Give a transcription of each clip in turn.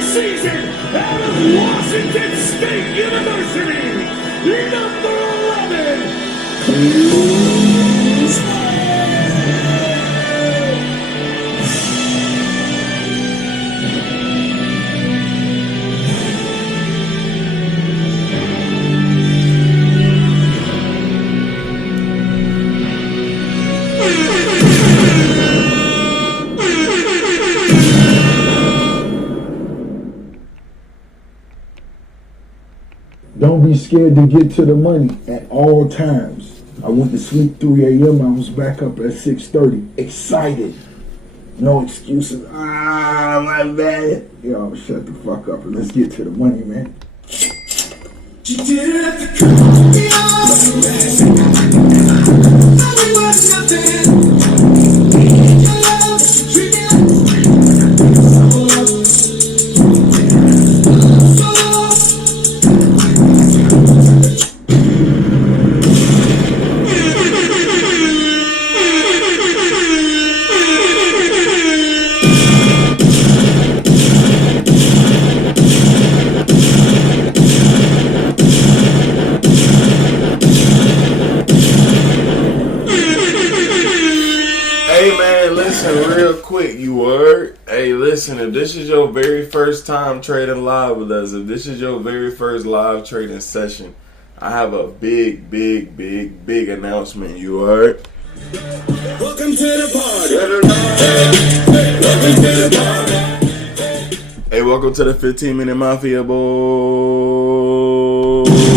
season out of Washington State University, number 11, Don't be scared to get to the money at all times. I went to sleep 3 a.m. I was back up at 6:30. Excited. No excuses. My bad. Yo, shut the fuck up and let's get to the money, man. She didn't have to cut me off. I was nothing. Your love, treat me Listen, if this is your very first time trading live with us, if this is your very first live trading session, I have a big announcement. You heard? Welcome to the party. Welcome to the party. Hey, welcome to the 15-minute Mafia, boy. Welcome to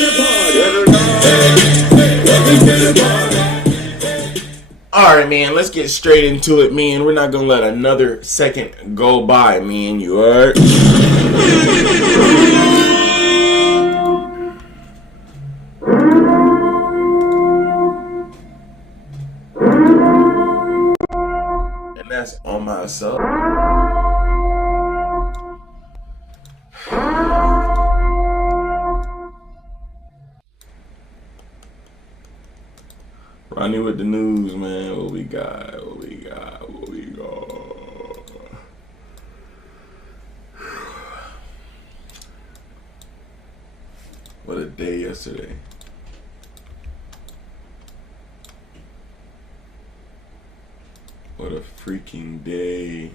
the party. Welcome to the party. Alright, man, let's get straight into it, man. We're not gonna let another second go by, man. You heard? And that's on myself. Ronnie with the news, man. What we got? What a day yesterday. What a freaking day.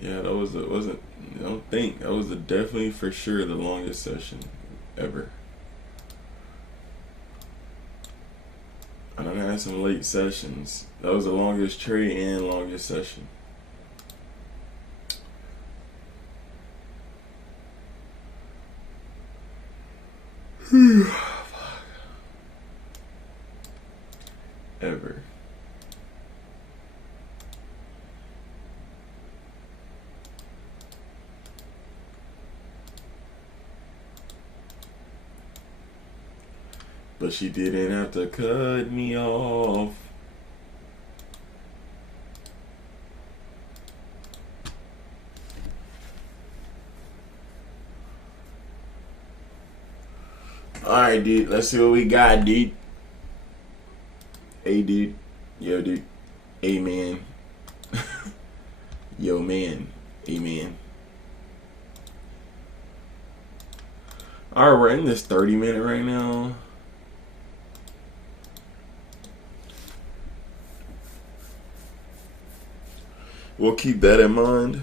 Yeah, that was definitely for sure the longest session ever. I done had some late sessions. That was the longest trade and longest session. Ever. But she didn't have to cut me off. Alright, dude. Let's see what we got, dude. Hey, dude. Yo, dude. Hey, man. Yo, man. Hey, man. Alright, we're in this 30-minute right now. We'll keep that in mind.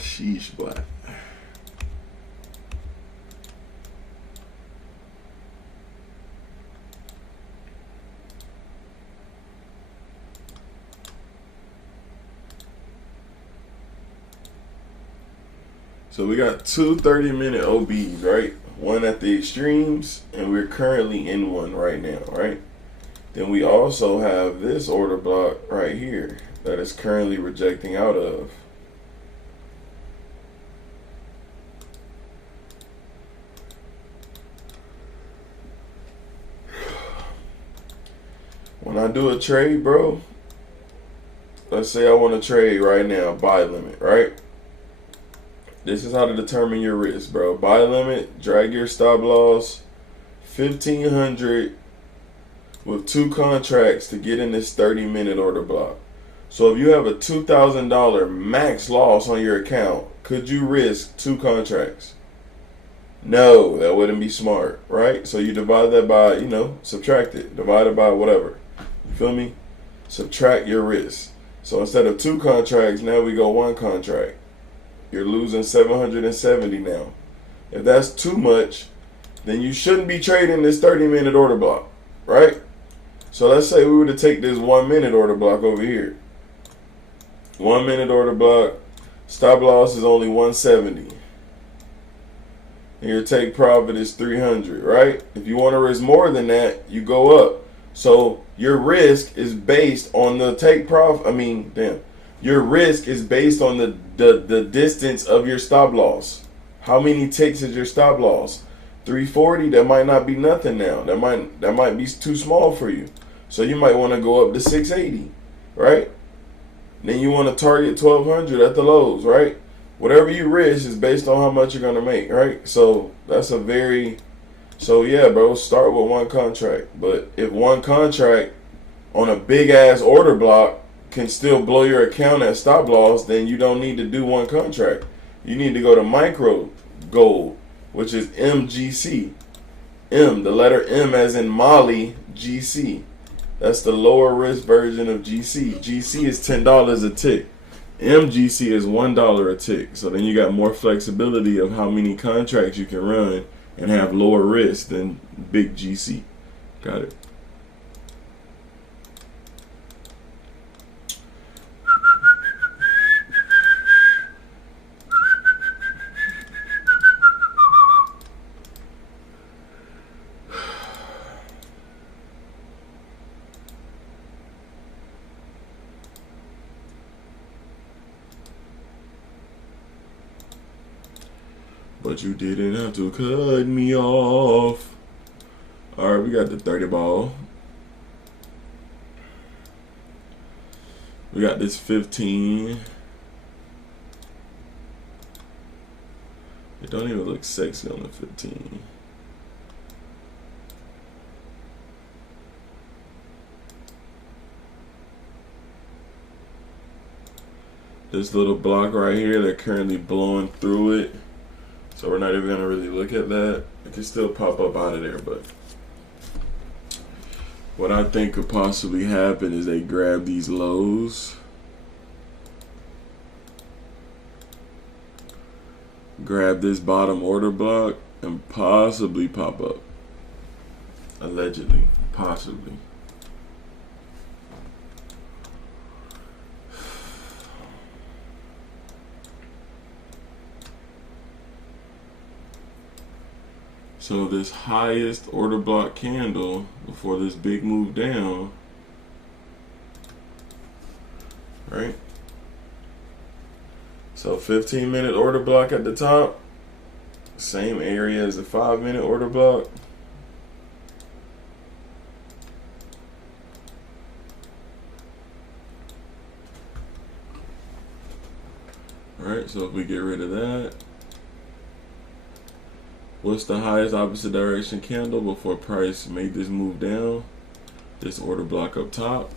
Sheesh, black. So we got two 30-minute OBs, right? One at the extremes, and we're currently in one right now, right? Then we also have this order block right here that is currently rejecting out of. When I do a trade, bro, let's say I want to trade right now, buy limit, right? This is how to determine your risk, bro. Buy limit, drag your stop loss, 1,500 with 2 contracts to get in this 30-minute order block. So if you have a $2,000 max loss on your account, could you risk 2 contracts? No, that wouldn't be smart, right? So you divide that by, subtract it. Divide it by whatever. You feel me? Subtract your risk. So instead of 2 contracts, now we go 1 contract. You're losing 770 now. If that's too much, then you shouldn't be trading this 30-minute order block, right? So let's say we were to take this 1-minute order block over here. 1-minute order block, stop loss is only 170. And your take profit is 300, right? If you want to risk more than that, you go up. So your risk is based on the take profit. Your risk is based on the distance of your stop loss. How many ticks is your stop loss? 340, that might not be nothing now. That might be too small for you. So you might want to go up to 680, right? Then you want to target 1200 at the lows, right? Whatever you risk is based on how much you're going to make, right? So yeah, bro, start with 1 contract. But if 1 contract on a big ass order block can still blow your account at stop loss, then you don't need to do 1 contract. You need to go to micro gold, which is MGC. M, the letter M as in Molly, GC. That's the lower risk version of GC. GC is $10 a tick. MGC is $1 a tick. So then you got more flexibility of how many contracts you can run and have lower risk than big GC. Got it. But you didn't have to cut me off. Alright, we got the 30 ball. We got this 15. It don't even look sexy on the 15. This little block right here, they're currently blowing through it. So we're not even going to really look at that. It can still pop up out of there, but what I think could possibly happen is they grab these lows, grab this bottom order block, and possibly pop up. Allegedly. Possibly. So this highest order block candle before this big move down, right? So 15-minute order block at the top, same area as the 5-minute order block. All right, so if we get rid of that, what's the highest opposite direction candle before price made this move down? This order block up top.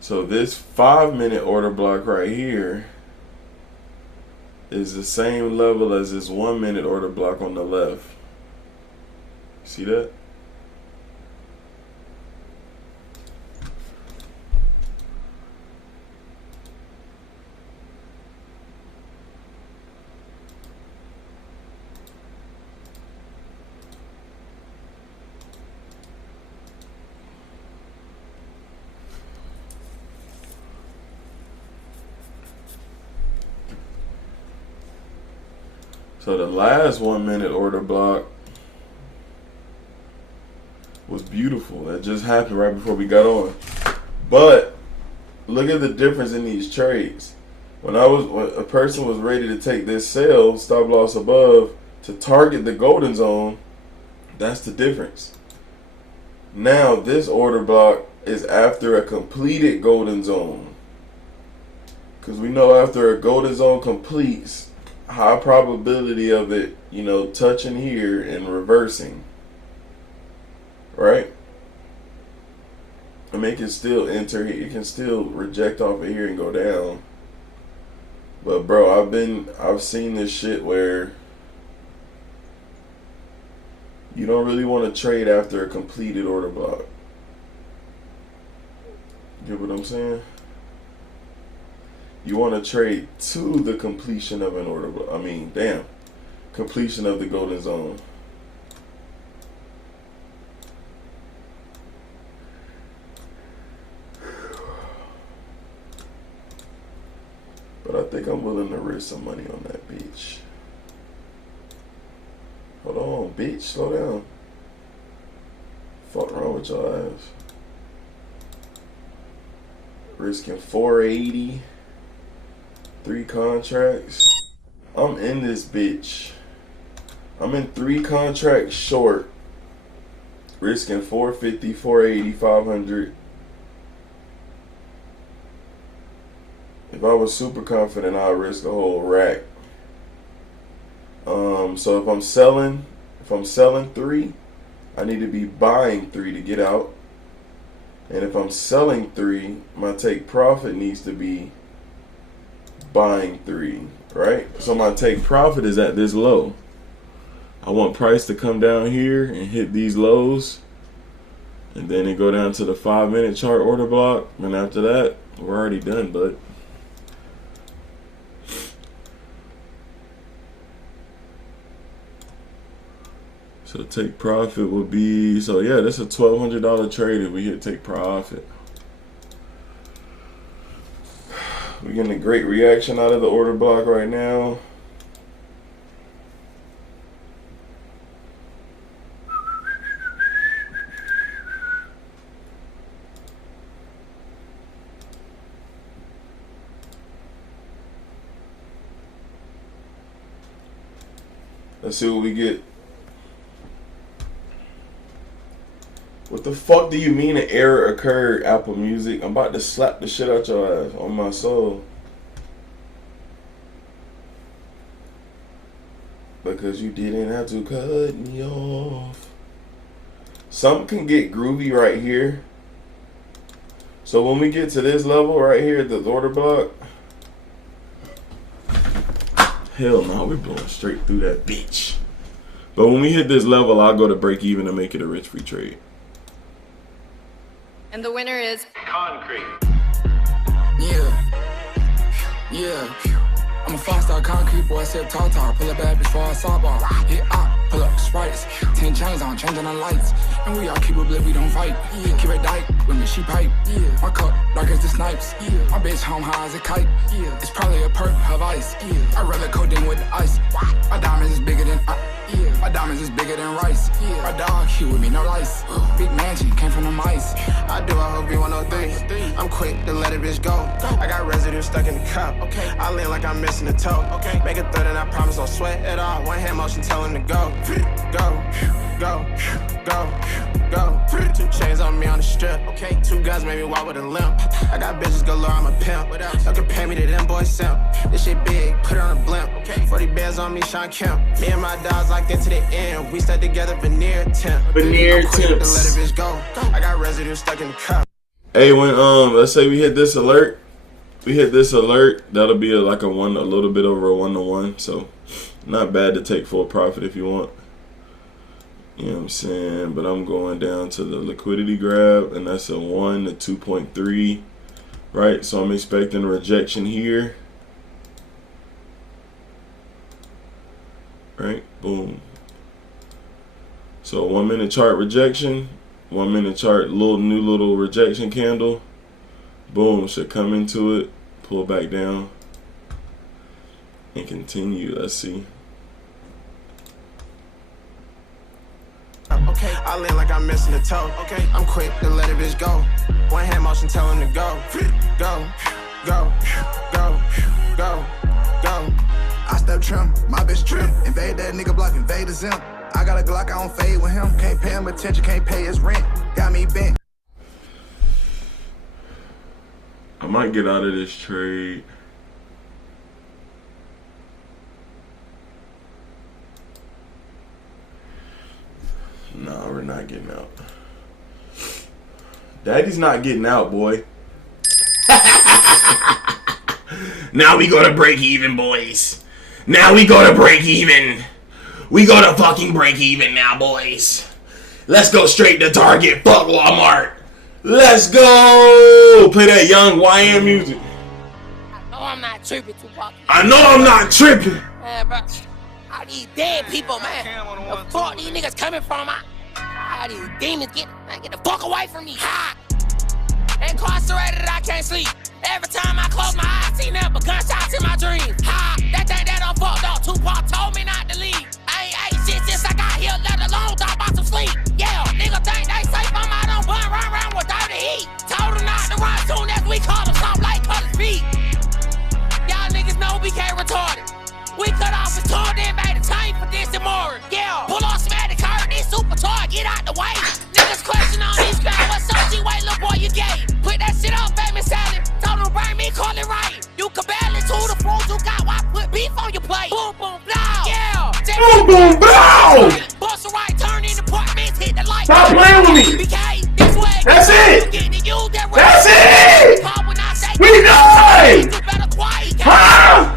So this 5-minute order block right here is the same level as this 1-minute order block on the left. See that? So the last 1 minute order block was beautiful. That just happened right before we got on. But look at the difference in these trades. When a person was ready to take this sell, stop loss above, to target the golden zone, that's the difference. Now this order block is after a completed golden zone. Because we know after a golden zone completes, high probability of it, you know, touching here and reversing. Right? I mean, it can still enter here. It can still reject off of here and go down. But bro, I've seen this shit where you don't really want to trade after a completed order block. Get what I'm saying? You want to trade to the completion of an order block. I mean, damn. Completion of the golden zone. But I think I'm willing to risk some money on that bitch. Hold on, bitch. Slow down. Fuck wrong with your ass? Risking 480. 3 contracts. I'm in this bitch. I'm in 3 contracts short. Risking 450, 480, 500. If I was super confident, I'd risk a whole rack. So if I'm selling 3, I need to be buying 3 to get out. And if I'm selling 3, my take profit needs to be buying 3, right? So my take profit is at this low. I want price to come down here and hit these lows, and then it go down to the 5-minute chart order block, and after that, we're already done, bud. So the take profit will be, so yeah, that's a $1,200 trade if we hit take profit. We're getting a great reaction out of the order block right now. Let's see what we get. What the fuck do you mean an error occurred, Apple Music? I'm about to slap the shit out your ass, on my soul. Because you didn't have to cut me off. Something can get groovy right here. So when we get to this level right here, the order block. Hell no, we're blowing straight through that bitch. But when we hit this level, I'll go to break even and make it a rich free trade. And the winner is Concrete. Yeah. I'm a 5-star concrete boy, sip tall. Pull a bad bitch for a sawbar. Hit up, pull up Sprites. 10 chains on, changing the lights. And we all keep it lit, we don't fight. Keep it tight, when the she pipe. My cup, dark as the snipes. My bitch home high as a kite. It's probably a perk of ice. I'd rather codeine with the ice. My diamonds is bigger than my diamonds is bigger than rice. My dog, he with me, no lice. Big mansion, came from the mice. I do, I hope you 103. I'm quick to let a bitch go. I got residue stuck in the cup. I lean like I'm missing a toe. Make a third and I promise I'll sweat at all. One hand motion, tell him to go. Go. 2 chains on me on the strip. 2 guns made me walk with a limp. I got bitches galore, I'm a pimp. Y'all compare me to them boys simp. This shit big, put it on a blimp. 40 bands on me, Sean Kemp. Me and my dogs locked into the end. We stuck together, veneer temp. Veneer temps. To let a temps. bitch go. I got residue stuck in the cup. Hey, when let's say we hit this alert, that'll be like a little bit over a 1-to-1. So not bad to take full profit if you want. You know what I'm saying? But I'm going down to the liquidity grab, and that's a 1 to 2.3, right? So I'm expecting a rejection here, right? Boom. So 1 minute chart rejection, 1 minute chart new little rejection candle. Boom, should come into it, pull back down, and continue. Let's see. I lean like I'm missing a toe. Okay, I'm quick to let a bitch go. One hand motion, tell him to go. Go, go, go, go, go. I step trim, my bitch trim. Invade that nigga block, invade the zim. I got a Glock, I don't fade with him. Can't pay him attention, can't pay his rent. Got me bent. I might get out of this trade. No, we're not getting out. Daddy's not getting out, boy. Now we go to break even, boys. Now we go to break even. We go to fucking break even now, boys. Let's go straight to Target. Fuck Walmart. Let's go! Play that young YM music. I know I'm not tripping, Tupac. I know I'm not tripping. Man, bro. All these dead people, man. The fuck these niggas coming from? All these demons get the fuck away from me. Ha! Incarcerated, I can't sleep. Every time I close my eyes, see nothing but gunshots in my dreams. Ha! That thing that I'm fucked up. Tupac told me not to leave. I ain't ate shit since I got here, let alone talk about some sleep. Yeah, nigga think they safe, I'm out on bun, run around with dirty heat. Told them not to run soon as we call them something like cut his feet. Y'all niggas know we can't retarded. We cut off his tongue, then made a chain for this and more. Yeah, pull on smack the curve, this super toy, get out the way. Niggas question on these guys, what's up, G-Way, little boy, you gay. Put that shit up, famous salad. Told him bring me, call it right. You can balance who the fools you got, why put beef on your plate. Boom, boom, blow. Yeah. Boom, boom, blow. Bust a right, turn in apartments, hit the light. Stop playing with me. BK, this way. That's it. That's it. We done. Huh?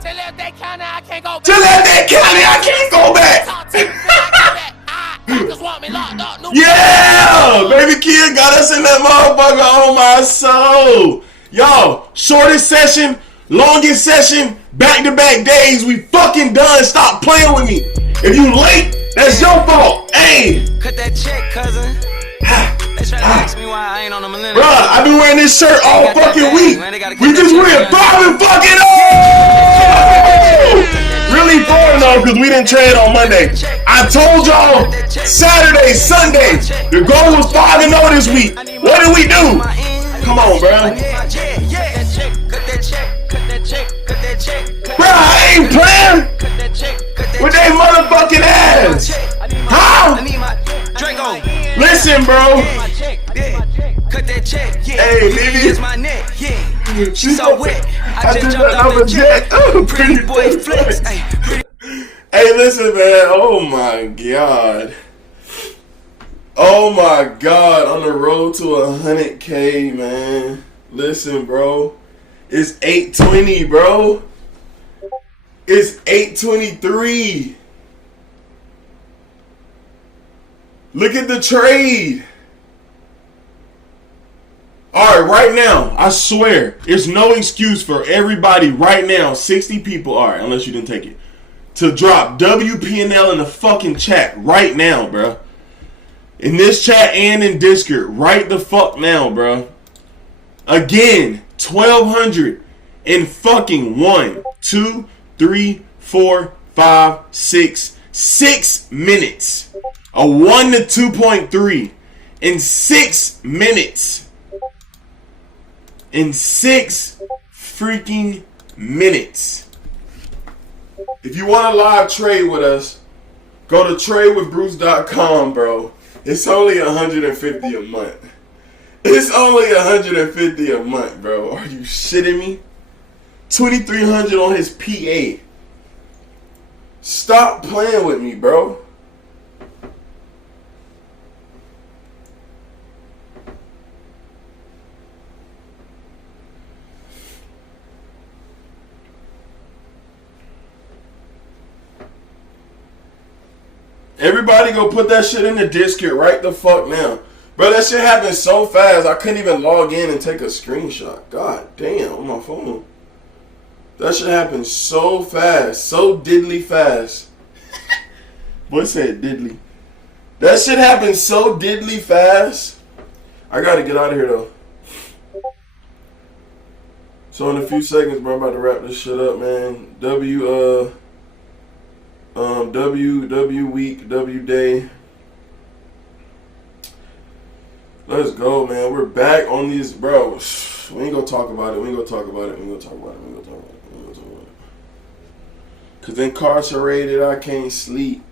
Till that county, I can't go back. Till that county, I can't go back. Yeah, baby kid got us in that motherfucker on my soul. Y'all, shortest session, longest session, back-to-back days. We fucking done. Stop playing with me. If you late, that's your fault. Hey. Cut that check, cousin. They try to ask me why I ain't on the millennium. Bruh, I've been wearing this shirt all fucking week. We just went 5 and fucking 0. Really boring though, because we didn't trade on Monday. I told y'all Saturday, Sunday, the goal was 5 and 0 this week. What did we do? Come on, bruh. Bruh, I ain't playing with they motherfucking ass. How? Listen, bro. Hey, Lily. She's so wet. I just jumped off the jet. Oh, pretty boy flex. Hey, listen, man. Oh my god. Oh my god. On the road to 100K, man. Listen, bro. It's 8:20, bro. It's 8:23. Look at the trade. Alright, right now, I swear, there's no excuse for everybody right now, 60 people, alright, unless you didn't take it, to drop WPNL in the fucking chat right now, bro. In this chat and in Discord, right the fuck now, bro. Again, 1,200 and fucking 1, 2, 3, 4, 5, 6, 6 minutes. A 1 to 2.3 in 6 minutes. In 6 freaking minutes. If you want a live trade with us, go to tradewithbruce.com, bro. It's only $150 a month. It's only $150 a month, bro. Are you shitting me? $2,300 on his PA. Stop playing with me, bro. Everybody go put that shit in the Discord right the fuck now. Bro, that shit happened so fast, I couldn't even log in and take a screenshot. God damn, on my phone. That shit happened so fast, so diddly fast. Boy said diddly. That shit happened so diddly fast. I gotta get out of here though. So in a few seconds, bro, I'm about to wrap this shit up, man. W week, W day. Let's go, man. We're back on these, bro. We ain't gonna talk about it. Cause incarcerated, I can't sleep.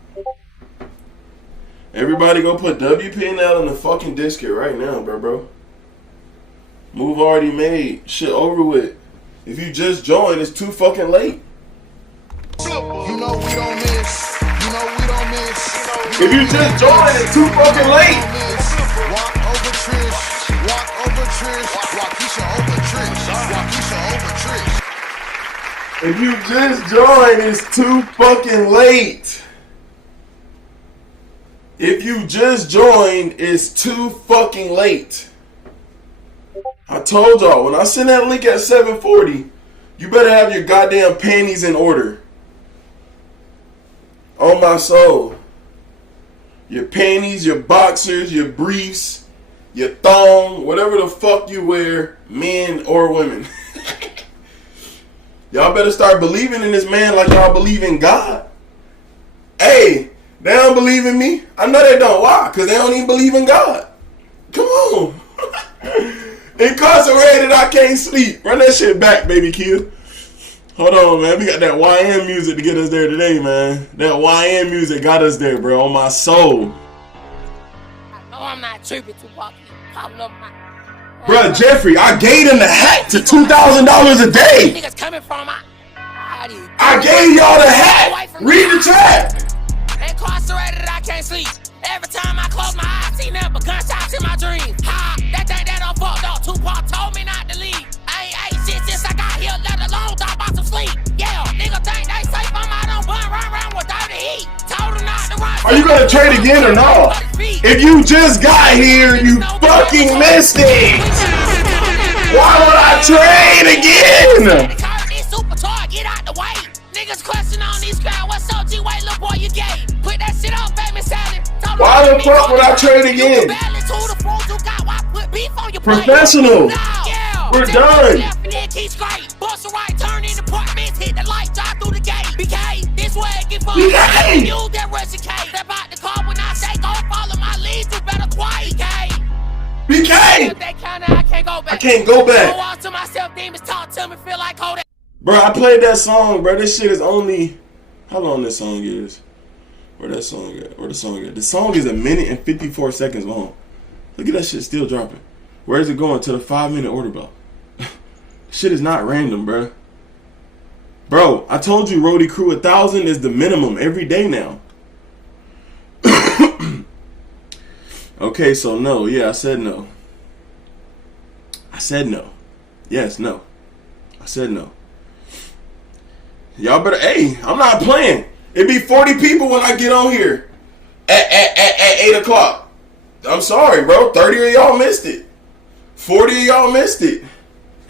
Everybody go put WPNL in the fucking disket right now, bro. Move already made. Shit over with. If you just joined, it's too fucking late. You know we don't miss. If you just joined, it's too fucking late. Walk over Trish. Walkisha over Trish. If you just joined, it's too fucking late. If you just joined, it's too fucking late. I told y'all, when I send that link at 7:40, you better have your goddamn panties in order. On my soul. Your panties, your boxers, your briefs, your thong, whatever the fuck you wear, men or women. Y'all better start believing in this man like y'all believe in God. Hey, they don't believe in me. I know they don't. Why? Because they don't even believe in God. Come on. Incarcerated, I can't sleep. Run that shit back, baby Kia. Hold on, man. We got that YN music to get us there today, man. That YN music got us there, bro. On my soul. I know I'm not tripping to walk in, popping up my... Bruh, Jeffrey, I gave him the hat to $2,000 a day. Niggas coming from I gave y'all the hat. Read the chat. Incarcerated, I can't sleep. Every time I close my eyes, see nothing but gunshots in my dreams. Ha! That thing that don't fuck up. Tupac told me not to leave. I ain't shit since I got here, let alone talk about some sleep. Yeah, nigga think they safe. I'm out on bun, run around with dirty heat. Told them not to run. Are you gonna trade again or not? If you just got here, you fucking missed it. Why would I trade again? Get out the way. Niggas question on these crowd. What's up, G-Way, little boy, you gay? Put that shit on, famous salad. Why the fuck would I trade again? Professional. We're done. BK! I can't go back. Bro, I played that song, bro. This shit is only... How long this song is? Where that song at? Where the song at? The song is 1 minute and 54 seconds long. Look at that shit still dropping. Where is it going? To the 5-minute order block. Shit is not random, bro. Bro, I told you Roadie Crew 1,000 is the minimum every day now. Okay, so no. Yeah, I said no. I said no. Yes, no. I said no. Y'all better, hey, I'm not playing. It be 40 people when I get on here at 8 o'clock. I'm sorry, bro. 30 of y'all missed it. 40 of y'all missed it.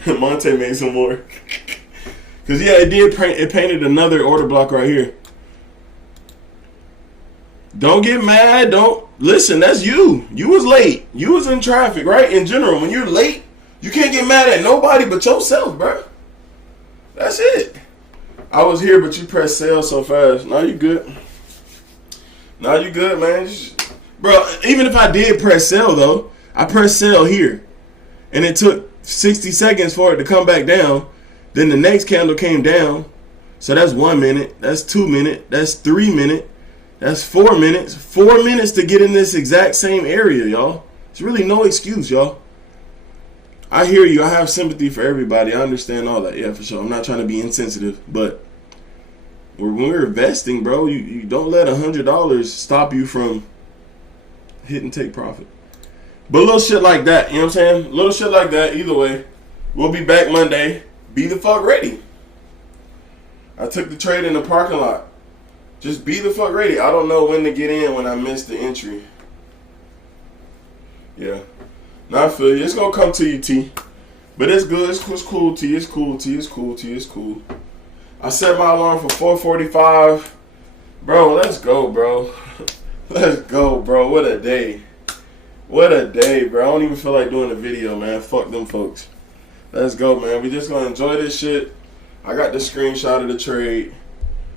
Monte made some more. Because, yeah, it painted another order block right here. Don't get mad. Listen, that's you. You was late. You was in traffic, right? In general, when you're late, you can't get mad at nobody but yourself, bro. That's it. I was here, but you pressed sale so fast. Now you good. Now you good, man. Bro, even if I did press sell, though, I pressed sell here. And it took 60 seconds for it to come back down. Then the next candle came down. So that's 1 minute. That's 2 minutes. That's 3 minutes. That's 4 minutes. 4 minutes to get in this exact same area, y'all. It's really no excuse, y'all. I hear you. I have sympathy for everybody. I understand all that. Yeah, for sure. I'm not trying to be insensitive. But when we're investing, bro, you don't let $100 stop you from hit and take profit. But little shit like that, you know what I'm saying? Little shit like that, either way. We'll be back Monday. Be the fuck ready. I took the trade in the parking lot. Just be the fuck ready. I don't know when to get in when I miss the entry. Yeah. Now I feel you. It's gonna come to you, T. But it's good. It's cool, T. It's cool, T. It's cool, T. It's cool. I set my alarm for 4:45. Bro, let's go, bro. Let's go, bro. What a day. What a day, bro. I don't even feel like doing a video, man. Fuck them folks. Let's go, man. We just gonna enjoy this shit. I got the screenshot of the trade.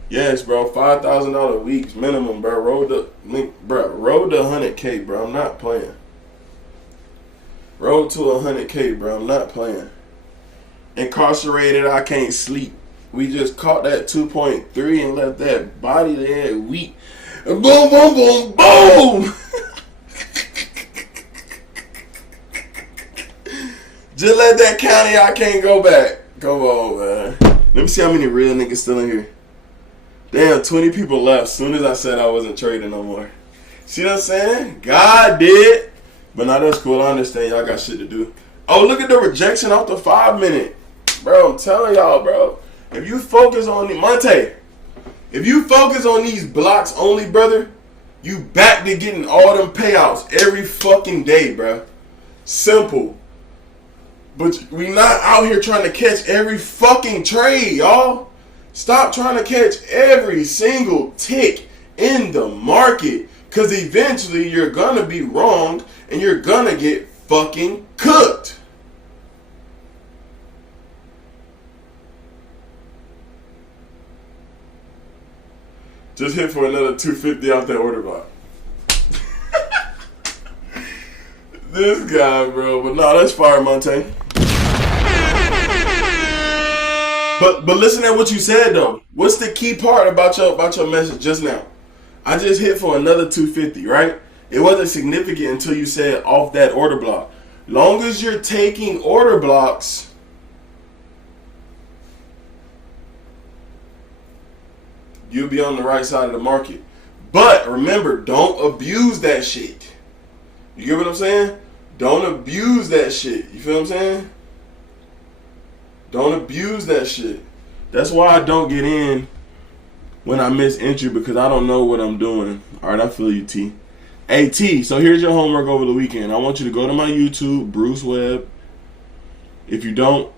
Yes, bro. $5,000 weeks minimum, bro. Road to 100K, bro. I'm not playing. Road to 100K, bro. I'm not playing. Incarcerated, I can't sleep. We just caught that 2.3 and left that body there weak. And boom, boom, boom, boom! Just let that county, I can't go back. Come on, man. Let me see how many real niggas still in here. Damn, 20 people left as soon as I said I wasn't trading no more. See what I'm saying? God did. But now that's cool. I understand y'all got shit to do. Oh, look at the rejection off the 5 minute. Bro, I'm telling y'all, bro. If you focus on the Monte, if you focus on these blocks only, brother, you back to getting all them payouts every fucking day, bro. Simple. But we not out here trying to catch every fucking trade, y'all. Stop trying to catch every single tick in the market. Because eventually you're going to be wrong and you're going to get fucking cooked. Just hit for another 250 off that order block. This guy, bro. But no, that's fire, Monte. But listen at what you said, though. What's the key part about your message just now? I just hit for another 250, right? It wasn't significant until you said off that order block. Long as you're taking order blocks, you'll be on the right side of the market. But remember, don't abuse that shit. You get what I'm saying? Don't abuse that shit. You feel what I'm saying? Don't abuse that shit. That's why I don't get in when I miss entry, because I don't know what I'm doing. All right, I feel you, T. Hey, T, so here's your homework over the weekend. I want you to go to my YouTube, Bruce Webb. If you don't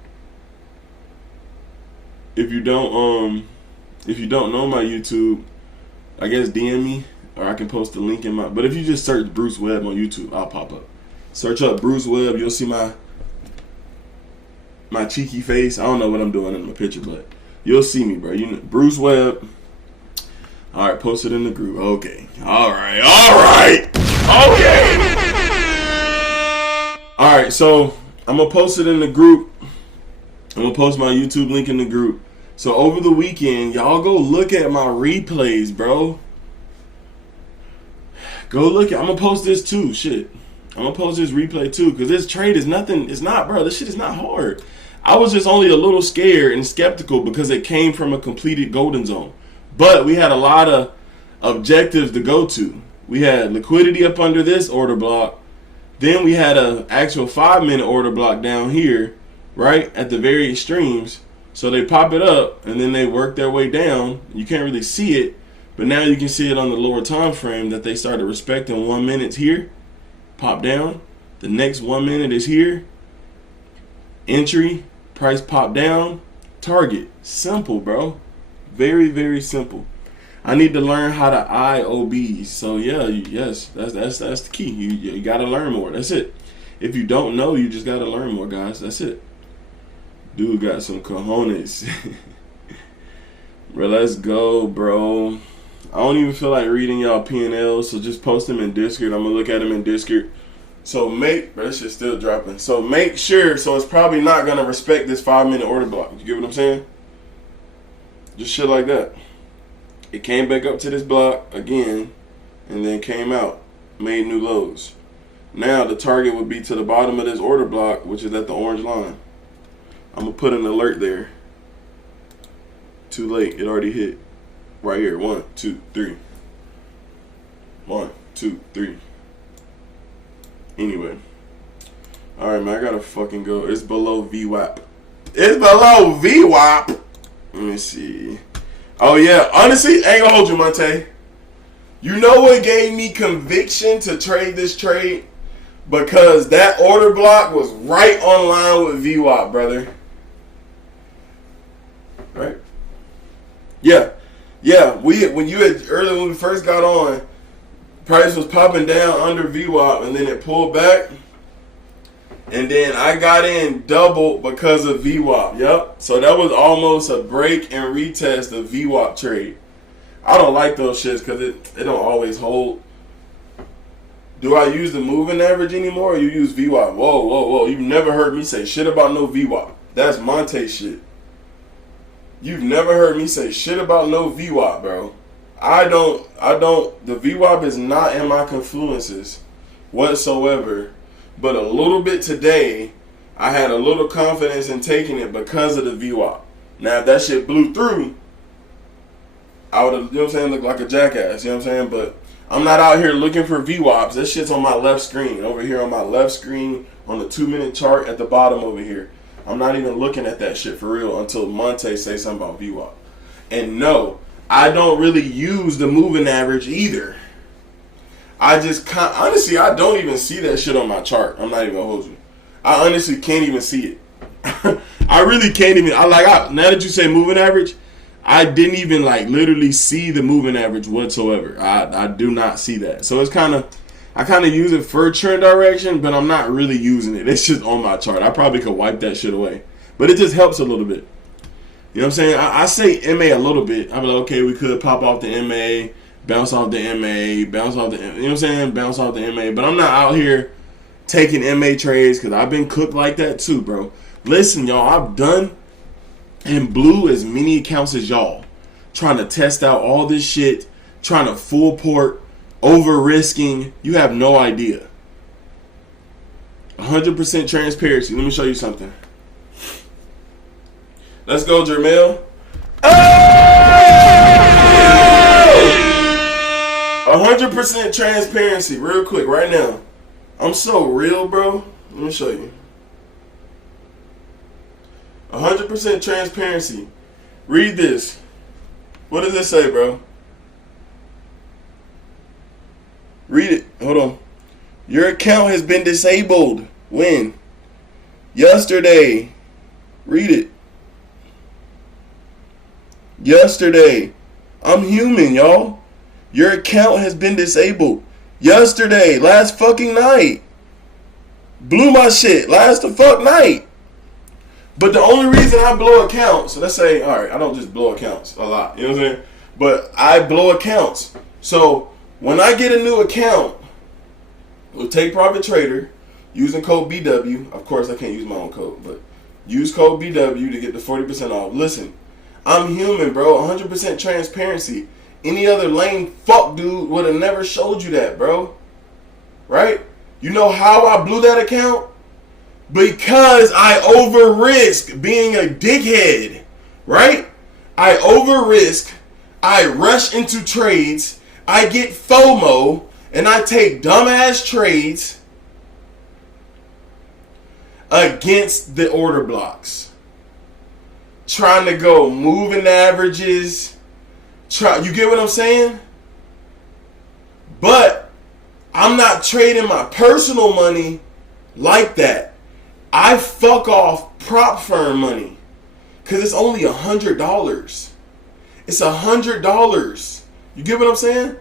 know my YouTube, I guess DM me, or I can post the link in my. But if you just search Bruce Webb on YouTube, I'll pop up. Search up Bruce Webb. You'll see my cheeky face. I don't know what I'm doing in my picture, but you'll see me, bro. You know, Bruce Webb. All right, post it in the group. Okay. All right. Okay. All right, so I'm gonna post it in the group. I'm gonna post my YouTube link in the group. So over the weekend, y'all go look at my replays, bro. Go look at. I'm gonna post this too. Shit. I'm gonna post this replay too, because this trade is nothing. It's not, bro. This shit is not hard. I was just only a little scared and skeptical because it came from a completed golden zone. But we had a lot of objectives to go to. We had liquidity up under this order block. Then we had an actual 5-minute order block down here, right at the very extremes. So they pop it up and then they work their way down. You can't really see it, but now you can see it on the lower time frame that they started respecting 1 minute here. Pop down. The next 1 minute is here. Entry. Price pop down. Target. Simple, bro. Very, very simple. I need to learn how to IOBs. So yeah, yes, that's the key. You gotta learn more. That's it. If you don't know, you just gotta learn more, guys. That's it. Dude got some cojones. Bro, let's go, bro. I don't even feel like reading y'all P&Ls, so just post them in Discord. I'm gonna look at them in Discord. So bro, this shit's still dropping. So make sure, so it's probably not gonna respect this 5-minute order block. You get what I'm saying? Just shit like that. It came back up to this block again, and then came out, made new lows. Now the target would be to the bottom of this order block, which is at the orange line. I'm gonna put an alert there. Too late, it already hit. Right here, 1, 2, 3. 1, 2, 3. Anyway. Alright, man, I gotta fucking go. It's below VWAP. It's below VWAP. Let me see. Oh, yeah. Honestly, I ain't gonna hold you, Monte. You know what gave me conviction to trade this trade? Because that order block was right on line with VWAP, brother. Right? Yeah. Yeah, when we first got on, price was popping down under VWAP, and then it pulled back, and then I got in double because of VWAP. Yep. So that was almost a break and retest of VWAP trade. I don't like those shits because it don't always hold. Do I use the moving average anymore, or you use VWAP? Whoa. You've never heard me say shit about no VWAP. That's Monte shit. You've never heard me say shit about no VWAP, bro. I don't. The VWAP is not in my confluences whatsoever. But a little bit today, I had a little confidence in taking it because of the VWAP. Now, if that shit blew through, I would have, you know what I'm saying, looked like a jackass, you know what I'm saying? But I'm not out here looking for VWAPs. That shit's on my left screen. Over here on my left screen, on the 2-minute chart at the bottom over here. I'm not even looking at that shit for real until Monte say something about VWAP. And no, I don't really use the moving average either. I just honestly, I don't even see that shit on my chart. I'm not even gonna hold you. I honestly can't even see it. I really can't even. Now that you say moving average, I didn't even literally see the moving average whatsoever. I do not see that. So it's I kind of use it for trend direction, but I'm not really using it. It's just on my chart. I probably could wipe that shit away, but it just helps a little bit. You know what I'm saying? I say MA a little bit. I'm like, okay, we could pop off the MA. Bounce off the MA, bounce off the, you know what I'm saying? Bounce off the MA. But I'm not out here taking MA trades because I've been cooked like that too, bro. Listen, y'all, I've done and blew as many accounts as y'all. Trying to test out all this shit, trying to full port, over risking. You have no idea. 100% transparency. Let me show you something. Let's go, Jermel. Oh! 100% transparency, real quick, right now. I'm so real, bro. Let me show you. 100% transparency. Read this. What does it say, bro? Read it. Hold on. Your account has been disabled. When? Yesterday. Read it. Yesterday. I'm human, y'all. Your account has been disabled. Yesterday, last fucking night. Blew my shit last the fuck night. But the only reason I blow accounts, so let's say, alright, I don't just blow accounts a lot, you know what I'm saying? But I blow accounts. So when I get a new account with Take Profit Trader, using code BW, of course I can't use my own code, but use code BW to get the 40% off. Listen, I'm human, bro. 100% transparency. Any other lame fuck dude would have never showed you that, bro. Right? You know how I blew that account? Because I over-risk being a dickhead. Right? I over-risk. I rush into trades. I get FOMO. And I take dumbass trades against the order blocks. Trying to go moving averages. You get what I'm saying? But I'm not trading my personal money like that. I fuck off prop firm money because it's only $100. It's $100. You get what I'm saying?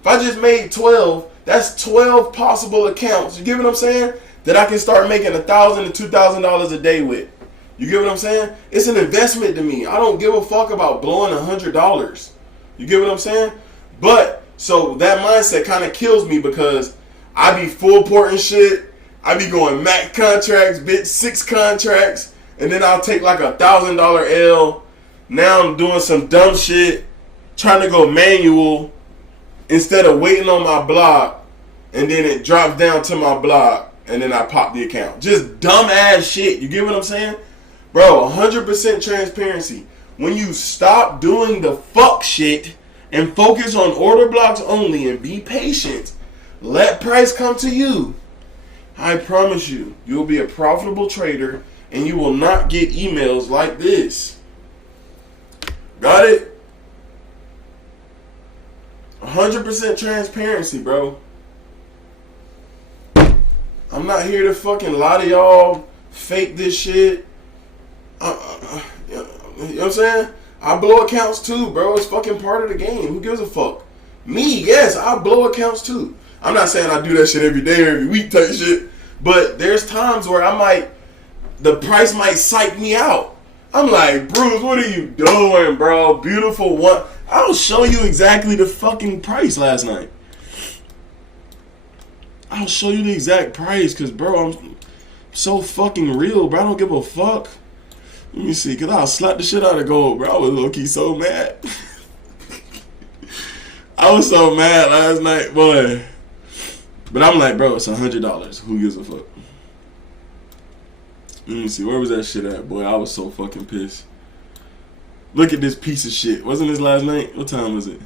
If I just made 12, that's 12 possible accounts. You get what I'm saying? That I can start making $1,000 to $2,000 a day with. You get what I'm saying? It's an investment to me. I don't give a fuck about blowing $100. You get what I'm saying? But, so that mindset kind of kills me because I be full porting shit. I be going max contracts, bitch, 6 contracts. And then I'll take like $1,000 L. Now I'm doing some dumb shit. Trying to go manual instead of waiting on my block. And then it drops down to my block. And then I pop the account. Just dumb ass shit. You get what I'm saying? Bro, 100% transparency. When you stop doing the fuck shit and focus on order blocks only and be patient, let price come to you. I promise you, you'll be a profitable trader and you will not get emails like this. Got it? 100% transparency, bro. I'm not here to fucking lie to y'all, fake this shit. You know what I'm saying? I blow accounts too, bro. It's fucking part of the game. Who gives a fuck? Me, yes, I blow accounts too. I'm not saying I do that shit every day or every week type shit. But there's times where the price might psych me out. I'm like, Bruce, what are you doing, bro? Beautiful one. I'll show you exactly the fucking price last night. I'll show you the exact price, cause bro, I'm so fucking real, bro. I don't give a fuck. Let me see, cause I'll slap the shit out of gold, bro. I was low key so mad. I was so mad last night, boy. But I'm like, bro, it's $100. Who gives a fuck? Let me see, where was that shit at, boy? I was so fucking pissed. Look at this piece of shit. Wasn't this last night? What time was it?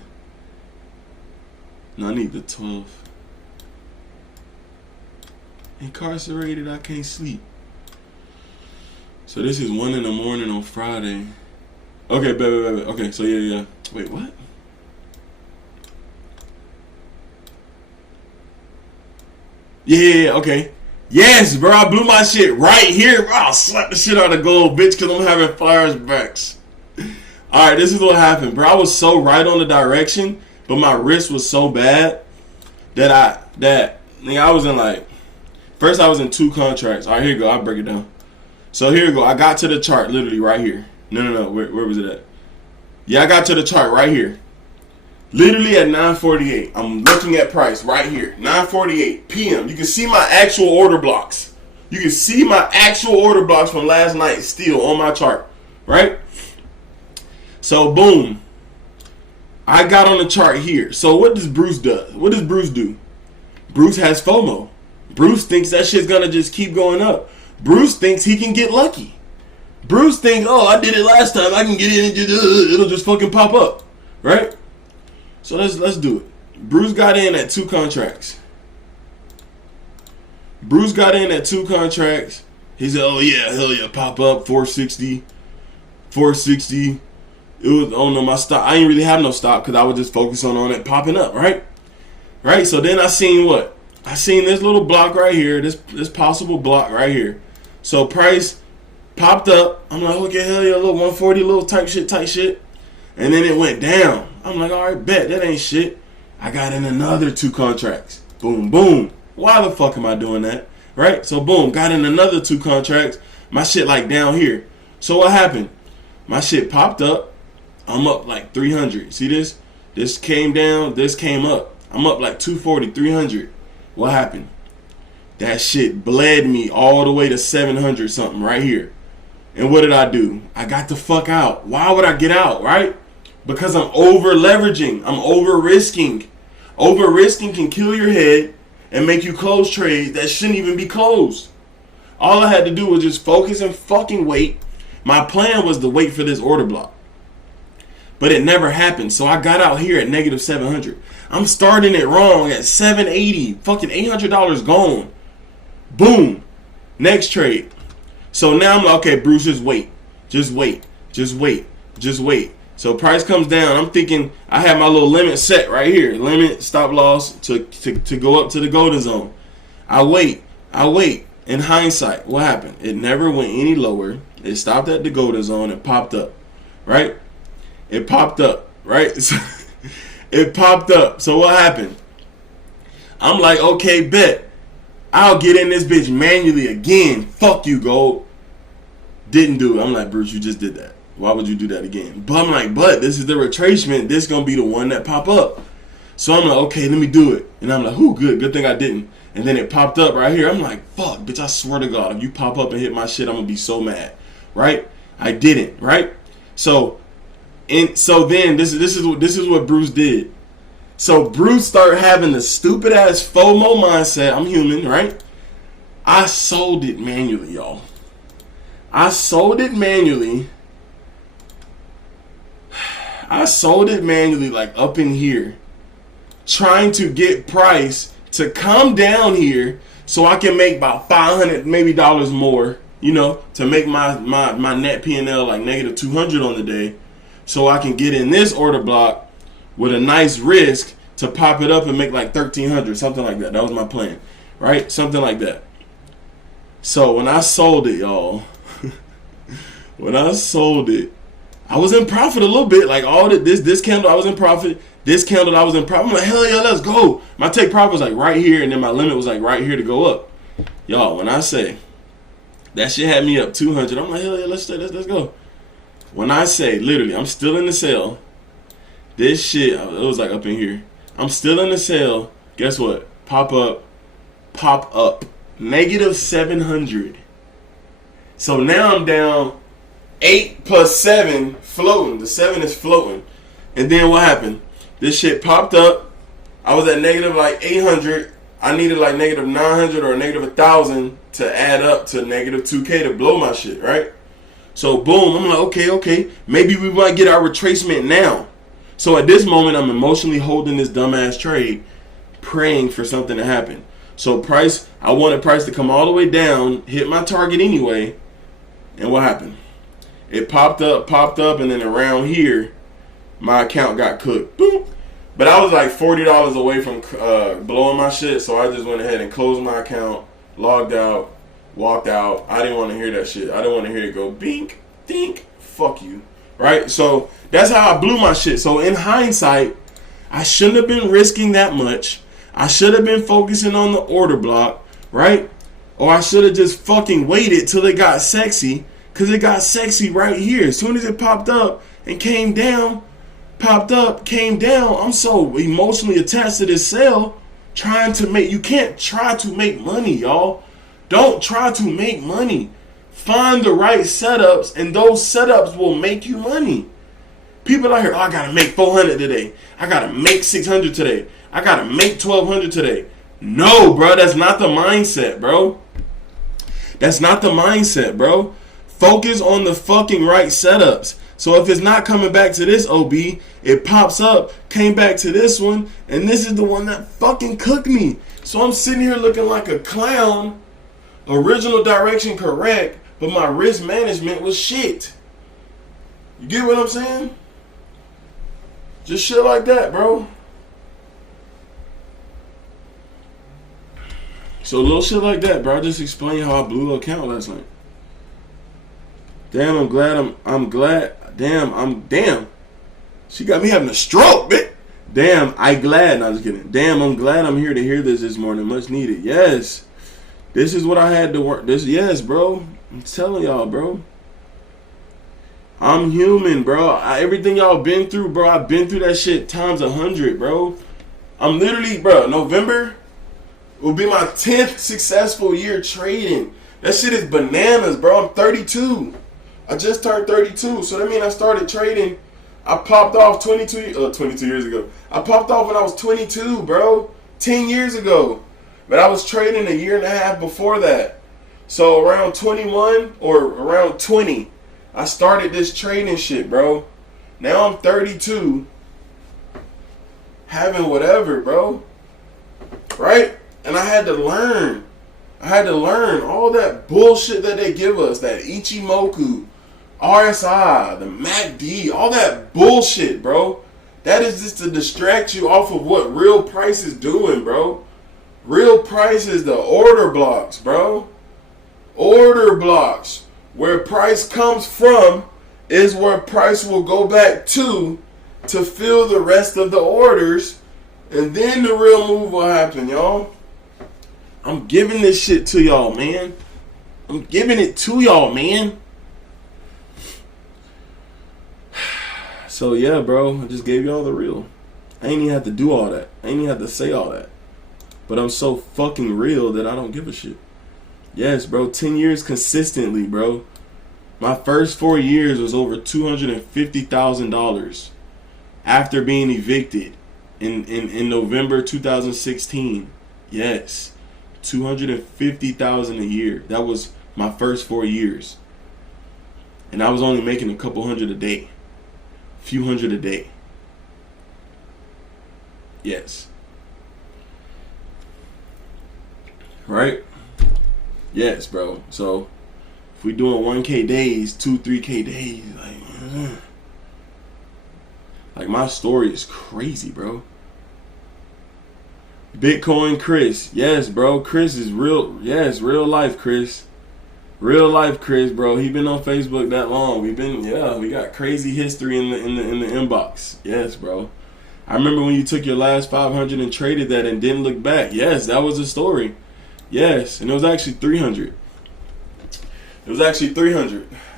No, I need the 12th. Incarcerated, I can't sleep. So this is 1 in the morning on Friday. Okay, baby. Okay, so yeah. Wait, what? Yeah, okay. Yes, bro, I blew my shit right here. Bro, I'll slap the shit out of gold, bitch, because I'm having flashbacks. Alright, this is what happened, bro. I was so right on the direction, but my wrist was so bad that I was in like, first I was in 2 contracts. Alright, here you go. I'll break it down. So here you go. I got to the chart literally right here. No. Where was it at? Yeah, I got to the chart right here. Literally at 9:48. I'm looking at price right here. 9:48 p.m. You can see my actual order blocks. You can see my actual order blocks from last night still on my chart. Right? So boom. I got on the chart here. So what does Bruce do? What does Bruce do? Bruce has FOMO. Bruce thinks that shit's gonna just keep going up. Bruce thinks he can get lucky. Bruce thinks, oh, I did it last time. I can get it and it'll just fucking pop up. Right? So let's do it. Bruce got in at 2 contracts. Bruce got in at 2 contracts. He said, oh yeah, hell yeah, pop up, 460. 460. It was, oh no, my stop. I didn't really have no stop because I was just focusing on it popping up, right? Right? So then I seen what? I seen this little block right here, this possible block right here. So price popped up. I'm like, okay, hell yeah, a little 140, little tight shit. And then it went down. I'm like, all right, bet, that ain't shit. I got in another 2 contracts. Boom. Why the fuck am I doing that? Right? So boom, got in another 2 contracts. My shit like down here. So what happened? My shit popped up. I'm up like 300. See this? This came down. This came up. I'm up like 240, 300. What happened? That shit bled me all the way to 700 something right here. And what did I do? I got the fuck out. Why would I get out, right? Because I'm over leveraging. I'm over risking. Over risking can kill your head and make you close trades that shouldn't even be closed. All I had to do was just focus and fucking wait. My plan was to wait for this order block. But it never happened. So I got out here at negative 700. I'm starting it wrong at 780. Fucking $800 gone. Boom. Next trade. So now I'm like, okay, Bruce, just wait. Just wait. So price comes down. I'm thinking I have my little limit set right here. Limit, stop loss to go up to the golden zone. I wait. In hindsight, what happened? It never went any lower. It stopped at the golden zone. It popped up. Right? It popped up. Right? It popped up. So what happened? I'm like, okay, bet. I'll get in this bitch manually again. Fuck you, gold. Didn't do it. I'm like, Bruce, you just did that. Why would you do that again? But I'm like, but this is the retracement. This is going to be the one that pop up. So I'm like, okay, let me do it. And I'm like, whoo, good thing I didn't. And then it popped up right here. I'm like, fuck, bitch, I swear to God, if you pop up and hit my shit, I'm going to be so mad. Right? I didn't, right? So then this is what Bruce did. So Bruce started having the stupid ass FOMO mindset. I'm human, right? I sold it manually, y'all. I sold it manually like up in here, trying to get price to come down here so I can make about $500 maybe dollars more, you know, to make my net P&L like negative 200 on the day, so I can get in this order block with a nice risk to pop it up and make like 1,300, something like that. That was my plan, right? Something like that. So when I sold it, y'all, I was in profit a little bit. Like all this candle, I was in profit. This candle, I was in profit. I'm like, hell yeah, let's go. My take profit was like right here, and then my limit was like right here to go up. Y'all, when I say that shit had me up 200, I'm like, hell yeah, let's go. When I say, literally, I'm still in the sale. This shit, it was like up in here. I'm still in the sale. Guess what? Pop up. pop up. Negative 700. So now I'm down 8 plus 7 floating. The 7 is floating. And then what happened? This shit popped up. I was at negative like 800. I needed like negative 900 or negative 1,000 to add up to negative 2K to blow my shit, right? So boom, I'm like, okay. Maybe we might get our retracement now. So at this moment, I'm emotionally holding this dumbass trade, praying for something to happen. So price, I wanted price to come all the way down, hit my target anyway. And what happened? It popped up, and then around here, my account got cooked. Boom. But I was like $40 away from blowing my shit, so I just went ahead and closed my account, logged out, walked out. I didn't want to hear that shit. I didn't want to hear it go bink, dink, fuck you. Right? So that's how I blew my shit. So in hindsight, I shouldn't have been risking that much. I should have been focusing on the order block, right? Or I should have just fucking waited till it got sexy, because it got sexy right here. As soon as it popped up and came down, I'm so emotionally attached to this sale, you can't try to make money, y'all. Don't try to make money. Find the right setups, and those setups will make you money. People out here, I gotta make 400 today. I gotta make 600 today. I gotta make 1,200 today. No, bro, that's not the mindset, bro. That's not the mindset, bro. Focus on the fucking right setups. So if it's not coming back to this OB, it pops up, came back to this one, and this is the one that fucking cooked me. So I'm sitting here looking like a clown. Original direction correct, but my risk management was shit. You get what I'm saying? Just shit like that, bro. So little shit like that, bro. I just explained how I blew the account last night. Damn, I'm glad. Damn. She got me having a stroke, bitch. Damn, I'm just kidding. Damn, I'm glad I'm here to hear this morning. Much needed. Yes. This is what I had to work. Yes, bro. I'm telling y'all, bro. I'm human, bro. Everything y'all been through, bro. I've been through that shit times 100, bro. I'm literally, bro, November will be my 10th successful year trading. That shit is bananas, bro. I'm 32. I just turned 32. So that means I started trading. I popped off 22 years ago. I popped off when I was 22, bro. 10 years ago. But I was trading a year and a half before that. So around 21 or around 20, I started this trading shit, bro. Now I'm 32. Having whatever, bro. Right? And I had to learn. All that bullshit that they give us. That Ichimoku, RSI, the MACD, all that bullshit, bro. That is just to distract you off of what real price is doing, bro. Real price is the order blocks, bro. Order blocks. Where price comes from is where price will go back to fill the rest of the orders. And then the real move will happen, y'all. I'm giving this shit to y'all, man. I'm giving it to y'all, man. So yeah, bro, I just gave y'all the real. I ain't even have to do all that. I ain't even have to say all that. But I'm so fucking real that I don't give a shit. Yes, bro, 10 years consistently, bro. My first 4 years was over $250,000 after being evicted in November 2016. Yes, $250,000 a year. That was my first 4 years. And I was only making a couple hundred a day. Few hundred a day. Yes. Right? Yes, bro. So if we doing 1K days, 2-3K days, like my story is crazy, bro. Bitcoin Chris. Yes, bro. Chris is real. Yes, real life Chris. Real life Chris, bro. He been on Facebook that long. We got crazy history in the inbox. Yes, bro. I remember when you took your last 500 and traded that and didn't look back. Yes, that was the story. Yes, and it was actually 300.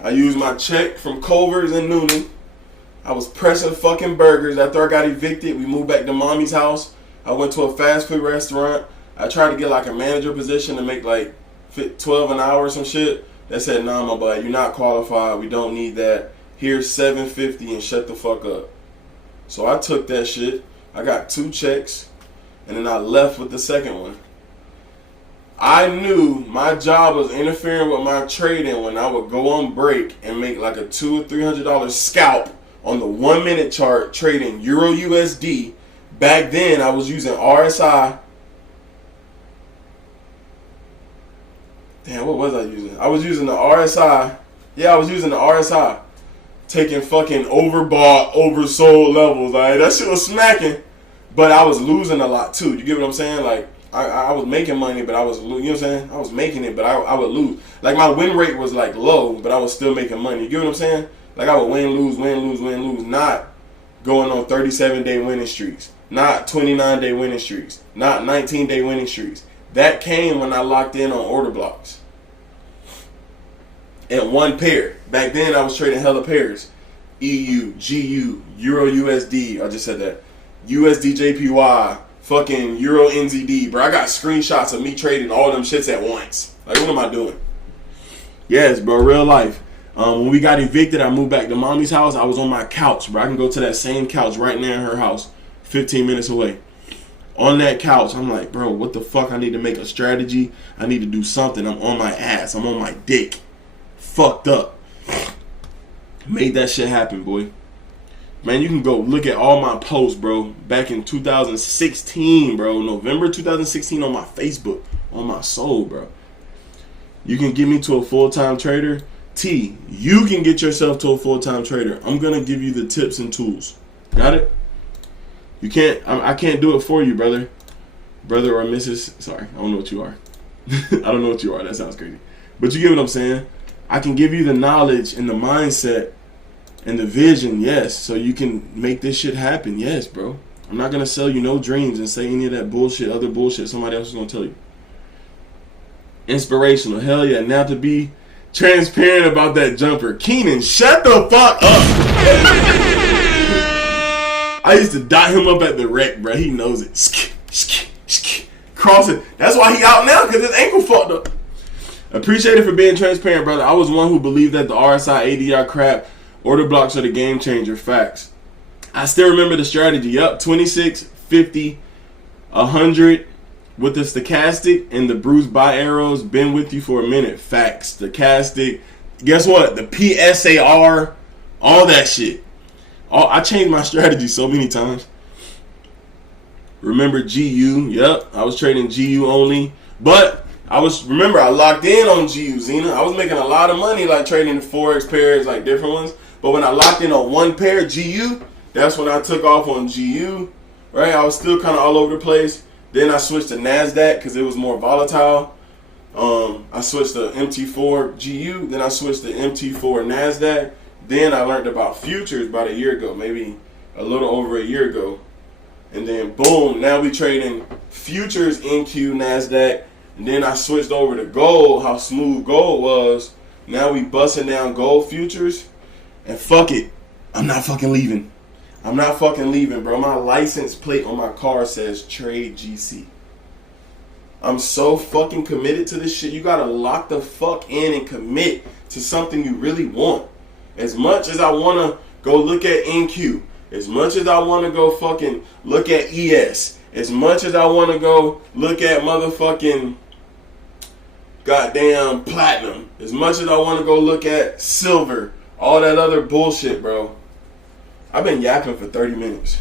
I used my check from Culver's in Noonan. I was pressing fucking burgers after I got evicted. We moved back to mommy's house. I went to a fast food restaurant. I tried to get like a manager position to make like 12 an hour or some shit. They said, nah, my boy, you're not qualified. We don't need that. Here's $750 and shut the fuck up. So I took that shit. I got 2 checks, and then I left with the second one. I knew my job was interfering with my trading when I would go on break and make like a $200 or $300 scalp on the 1 minute chart trading Euro USD. Back then I was using RSI. Damn, what was I using? I was using the RSI. Yeah, I was using the RSI. Taking fucking overbought, oversold levels. Like, that shit was smacking. But I was losing a lot too. You get what I'm saying? Like, I was making money, but I was, you know what I'm saying? I was making it, but I would lose. Like, my win rate was like low, but I was still making money. You get what I'm saying? Like, I would win, lose, not going on 37-day winning streaks, not 29-day winning streaks, not 19-day winning streaks. That came when I locked in on order blocks. And one pair. Back then, I was trading hella pairs. EU, GU, Euro USD. I just said that. USD JPY. Fucking Euro NZD. Bro, I got screenshots of me trading all them shits at once. Like, what am I doing? Yes, bro, real life. When we got evicted, I moved back to mommy's house. I was on my couch, bro. I can go to that same couch right now in her house, 15 minutes away. On that couch, I'm like, bro, what the fuck? I need to make a strategy. I need to do something. I'm on my ass. I'm on my dick. Fucked up. Made that shit happen, boy. Man, you can go look at all my posts, bro. Back in 2016, bro. November 2016 on my Facebook. On my soul, bro. You can get me to a full-time trader. T, you can get yourself to a full-time trader. I'm going to give you the tips and tools. Got it? You can't, I can't do it for you, brother. Brother or Mrs. Sorry, I don't know what you are. I don't know what you are. That sounds crazy. But you get what I'm saying? I can give you the knowledge and the mindset and the vision, yes, so you can make this shit happen. Yes, bro. I'm not going to sell you no dreams and say any of that bullshit, other bullshit somebody else is going to tell you. Inspirational. Hell yeah. Now to be transparent about that jumper. Keenan, shut the fuck up. I used to dot him up at the wreck, bro. He knows it. Cross it. That's why he out now, because his ankle fucked up. Appreciate it for being transparent, brother. I was one who believed that the RSI ADR crap, order blocks are the game changer. Facts. I still remember the strategy. Yup, 26, 50, 100 with the stochastic and the bruised buy arrows. Been with you for a minute. Facts. Stochastic. Guess what? The PSAR. All that shit. I changed my strategy so many times. Remember GU. Yup. I was trading GU only. But I locked in on GU, Zena. I was making a lot of money, like trading Forex pairs, like different ones. But when I locked in on one pair, GU, that's when I took off on GU, right? I was still kind of all over the place. Then I switched to NASDAQ because it was more volatile. I switched to MT4 GU. Then I switched to MT4 NASDAQ. Then I learned about futures about a year ago, maybe a little over a year ago. And then, boom, now we trading futures NQ NASDAQ. And then I switched over to gold, how smooth gold was. Now we busting down gold futures. And fuck it. I'm not fucking leaving. I'm not fucking leaving, bro. My license plate on my car says Trade GC. I'm so fucking committed to this shit. You gotta lock the fuck in and commit to something you really want. As much as I wanna go look at NQ, as much as I wanna go fucking look at ES, as much as I wanna go look at motherfucking goddamn platinum, as much as I wanna go look at silver, all that other bullshit, bro. I've been yapping for 30 minutes.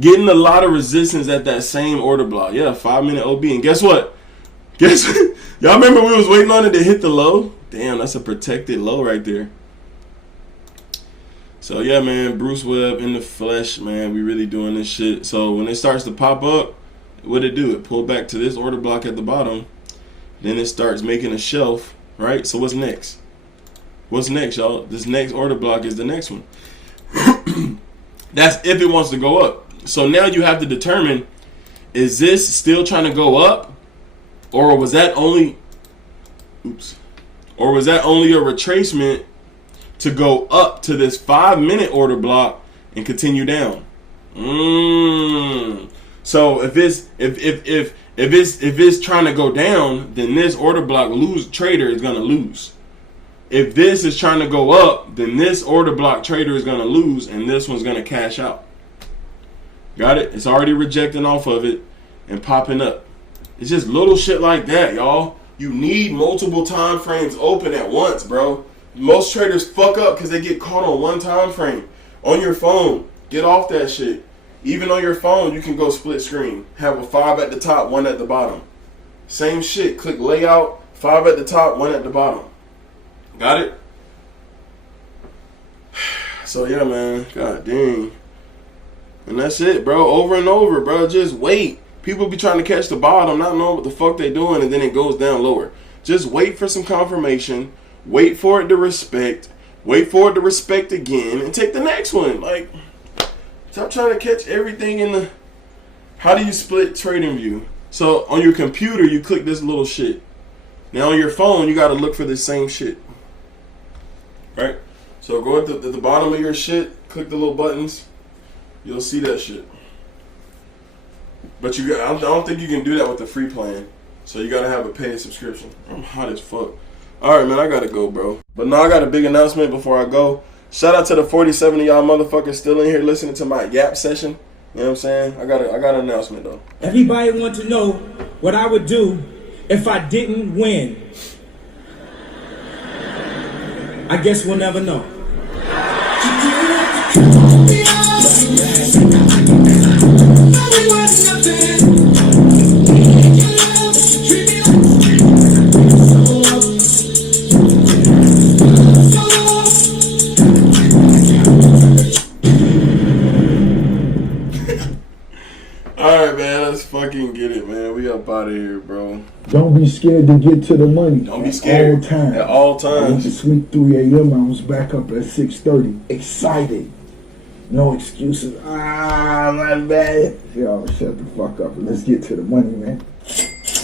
Getting a lot of resistance at that same order block. Yeah, 5-minute OB. And guess what? Y'all remember we was waiting on it to hit the low? Damn, that's a protected low right there. So yeah, man, Bruce Webb in the flesh, man. We really doing this shit. So when it starts to pop up, what it do? It pull back to this order block at the bottom. Then it starts making a shelf, right? So what's next? What's next, y'all? This next order block is the next one. That's if it wants to go up. So now you have to determine, is this still trying to go up? Or was that only or was that only a retracement to go up to this 5-minute order block and continue down? So So if it's trying to go down, then this order block trader is gonna lose. If this is trying to go up, then this order block trader is gonna lose, and this one's gonna cash out. Got it? It's already rejecting off of it and popping up. It's just little shit like that, y'all. You need multiple time frames open at once, bro. Most traders fuck up because they get caught on one time frame. On your phone, get off that shit. Even on your phone, you can go split screen. Have a 5 at the top, 1 at the bottom. Same shit. Click layout, 5 at the top, 1 at the bottom. Got it? So yeah, man. God dang. And that's it, bro. Over and over, bro. Just wait. People be trying to catch the bottom, not knowing what the fuck they doing, and then it goes down lower. Just wait for some confirmation. Wait for it to respect. Wait for it to respect again, and take the next one. Like, stop trying to catch everything in the... How do you split trading view? So on your computer, you click this little shit. Now on your phone, you got to look for the same shit. Right? So go at the bottom of your shit, click the little buttons. You'll see that shit. But I don't think you can do that with the free plan. So you gotta have a paid subscription. I'm hot as fuck. Alright, man, I gotta go, bro. But no, I got a big announcement before I go. Shout out to the 47 of y'all motherfuckers still in here listening to my Yap session. You know what I'm saying? I got an announcement though. Everybody want to know what I would do if I didn't win. I guess we'll never know. Alright, man, let's fucking get it, man. We up out of here, bro. Don't be scared to get to the money. Don't be scared. At all times. At all I went to times. sleep 3 a.m. I was back up at 6:30. Excited. No excuses. My bad. Yo, shut the fuck up and let's get to the money, man.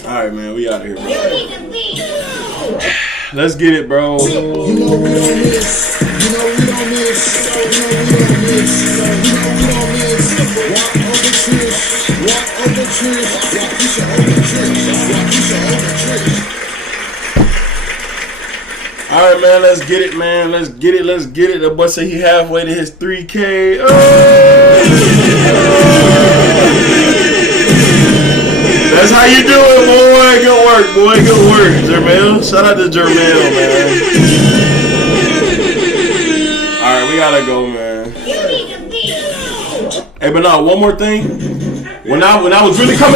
Alright, man, we out of here, bro. Let's get it, bro. You know we don't miss. You know we don't miss. You know we don't miss. You know we don't miss. Walk over trips. Walk over trips. Walk piece of over trips. Walk piece of over trips. Alright, man, let's get it, man. Let's get it, let's get it. The boy said he halfway to his 3K. Oh! That's how you do it, boy. Good work, boy. Good work, Jermail. Shout out to Jermail, man. Alright, we gotta go, man. Hey, but no, one more thing. When I was really coming